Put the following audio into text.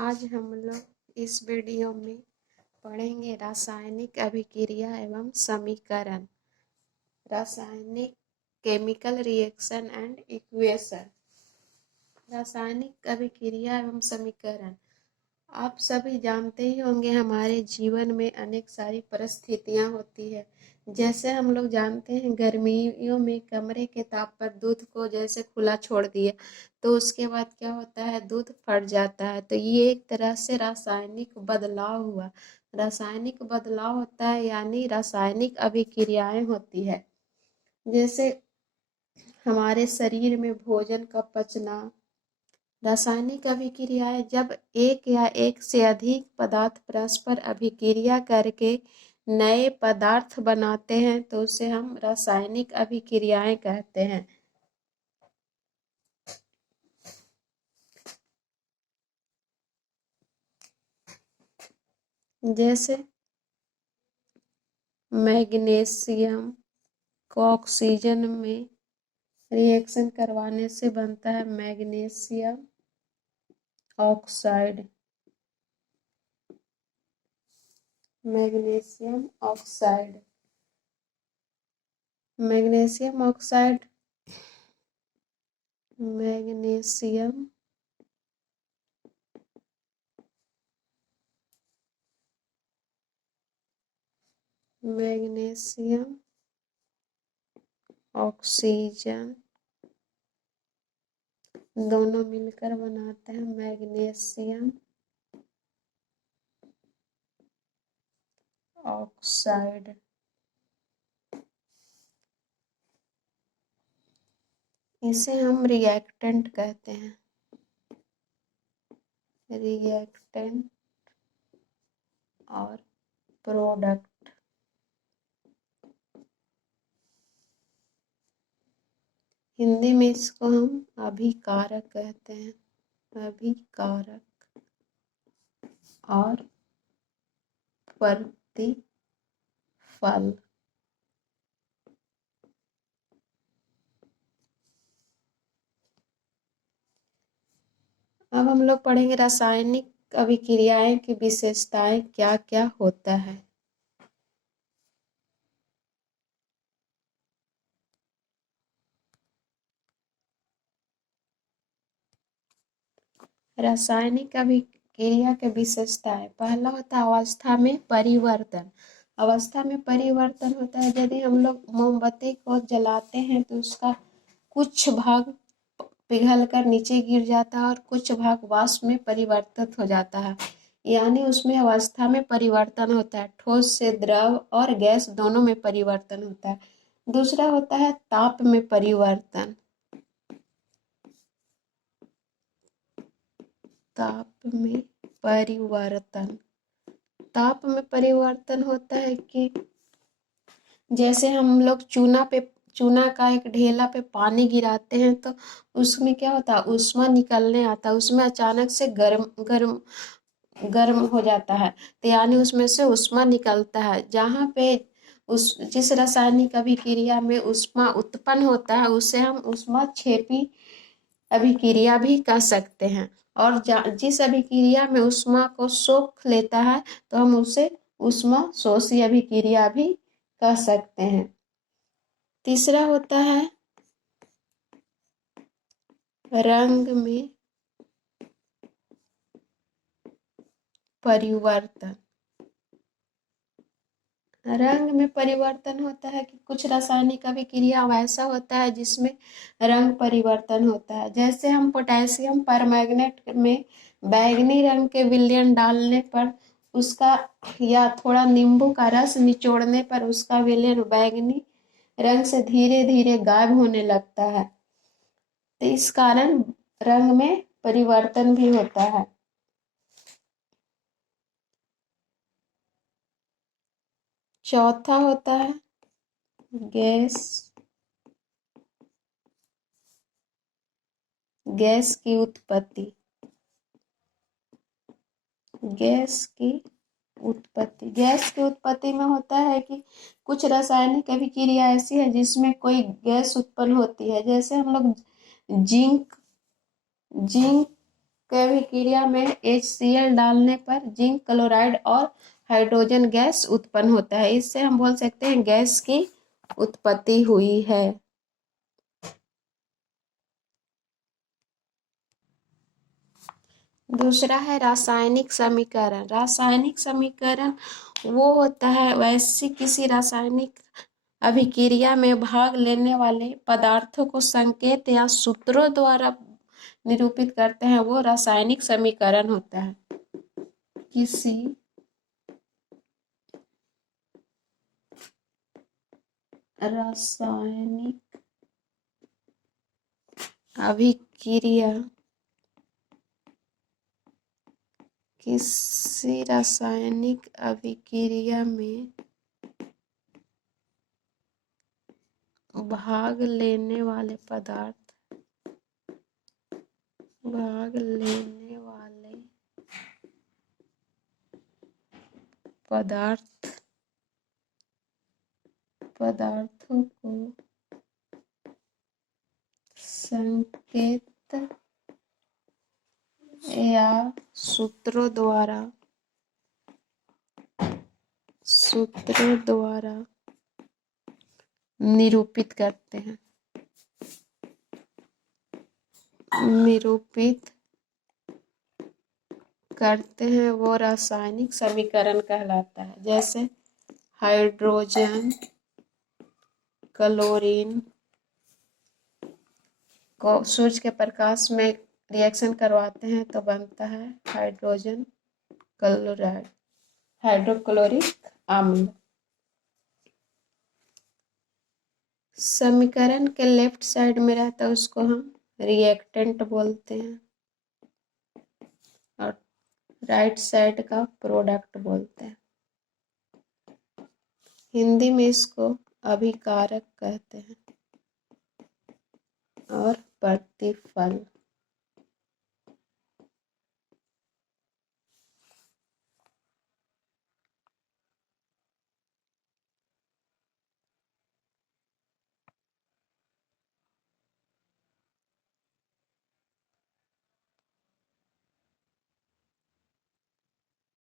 आज हम लोग इस वीडियो में पढ़ेंगे रासायनिक अभिक्रिया एवं समीकरण। रासायनिक केमिकल रिएक्शन एंड इक्वेशन। रासायनिक अभिक्रिया एवं समीकरण आप सभी जानते ही होंगे, हमारे जीवन में अनेक सारी परिस्थितियां होती है। जैसे हम लोग जानते हैं, गर्मियों में कमरे के ताप पर दूध को जैसे खुला छोड़ दिया तो उसके बाद क्या होता है, दूध फट जाता है। तो ये एक तरह से रासायनिक बदलाव हुआ। रासायनिक बदलाव होता है यानी रासायनिक अभिक्रियाएं होती है। जैसे हमारे शरीर में भोजन का पचना। रासायनिक अभिक्रियाएं जब एक या एक से अधिक पदार्थ परस्पर अभिक्रिया करके नए पदार्थ बनाते हैं तो उसे हम रासायनिक अभिक्रियाएं कहते हैं। जैसे मैग्नीशियम को ऑक्सीजन में रिएक्शन करवाने से बनता है magnesium oxide. Magnesium oxide. Magnesium oxide magnesium magnesium oxygen दोनों मिलकर बनाते हैं मैग्नीशियम ऑक्साइड। इसे हम रिएक्टेंट कहते हैं। रिएक्टेंट और प्रोडक्ट। हिंदी में इसको हम अभिकारक कहते हैं। अभिकारक और प्रतिफल। अब हम लोग पढ़ेंगे रासायनिक अभिक्रियाएं की विशेषताएं क्या क्या होता है। रासायनिक अभिक्रिया के विशेषताएं। पहला होता है अवस्था में परिवर्तन। अवस्था में परिवर्तन होता है यदि हम लोग मोमबत्ती को जलाते हैं तो उसका कुछ भाग पिघल कर नीचे गिर जाता है और कुछ भाग वाष्प में परिवर्तित हो जाता है, यानी उसमें अवस्था में परिवर्तन होता है। ठोस से द्रव और गैस दोनों में परिवर्तन होता है। दूसरा होता है ताप में परिवर्तन। ताप में परिवर्तन। ताप में परिवर्तन होता है कि जैसे हम लोग चूना का एक ढेला पे पानी गिराते हैं तो उसमें क्या होता है, ऊष्मा निकलने आता है। उसमें अचानक से गर्म गर्म गर्म हो जाता है तो यानी उसमें से ऊष्मा निकलता है। जहाँ पे जिस रासायनिक अभिक्रिया में ऊष्मा उत्पन्न होता है उसे हम ऊष्मा क्षेपी अभिक्रिया भी कह सकते हैं। और जिस अभिक्रिया में ऊष्मा को सोख लेता है तो हम उसे ऊष्मा शोषी अभिक्रिया भी कह सकते हैं। तीसरा होता है रंग में परिवर्तन। रंग में परिवर्तन होता है कि कुछ रासायनिक अभिक्रिया वैसा होता है जिसमें रंग परिवर्तन होता है। जैसे हम पोटेशियम परमैंगनेट में बैंगनी रंग के विलयन डालने पर उसका या थोड़ा नींबू का रस निचोड़ने पर उसका विलयन बैंगनी रंग से धीरे धीरे गायब होने लगता है, तो इस कारण रंग में परिवर्तन भी होता है। चौथा होता है गैस की उत्पत्ति। गैस की उत्पत्ति में होता है कि कुछ रासायनिक अभिक्रिया ऐसी है जिसमें कोई गैस उत्पन्न होती है। जैसे हम लोग जिंक के अभिक्रिया में HCl डालने पर जिंक क्लोराइड और हाइड्रोजन गैस उत्पन्न होता है। इससे हम बोल सकते हैं गैस की उत्पत्ति हुई है। दूसरा है रासायनिक समीकरण। रासायनिक समीकरण वो होता है वैसी किसी रासायनिक अभिक्रिया में भाग लेने वाले पदार्थों को संकेत या सूत्रों द्वारा निरूपित करते हैं, वो रासायनिक समीकरण होता है। किसी रासायनिक अभिक्रिया में भाग लेने वाले पदार्थों को संकेत या सूत्रों द्वारा निरूपित करते हैं वो रासायनिक समीकरण कहलाता है। जैसे हाइड्रोजन क्लोरीन को सूरज के प्रकाश में रिएक्शन करवाते हैं तो बनता है हाइड्रोजन क्लोराइड, हाइड्रोक्लोरिक अम्ल। समीकरण के लेफ्ट साइड में रहता है उसको हम रिएक्टेंट बोलते हैं और राइट साइड का प्रोडक्ट बोलते हैं। हिंदी में इसको अभिकारक कहते हैं और प्रतिफल।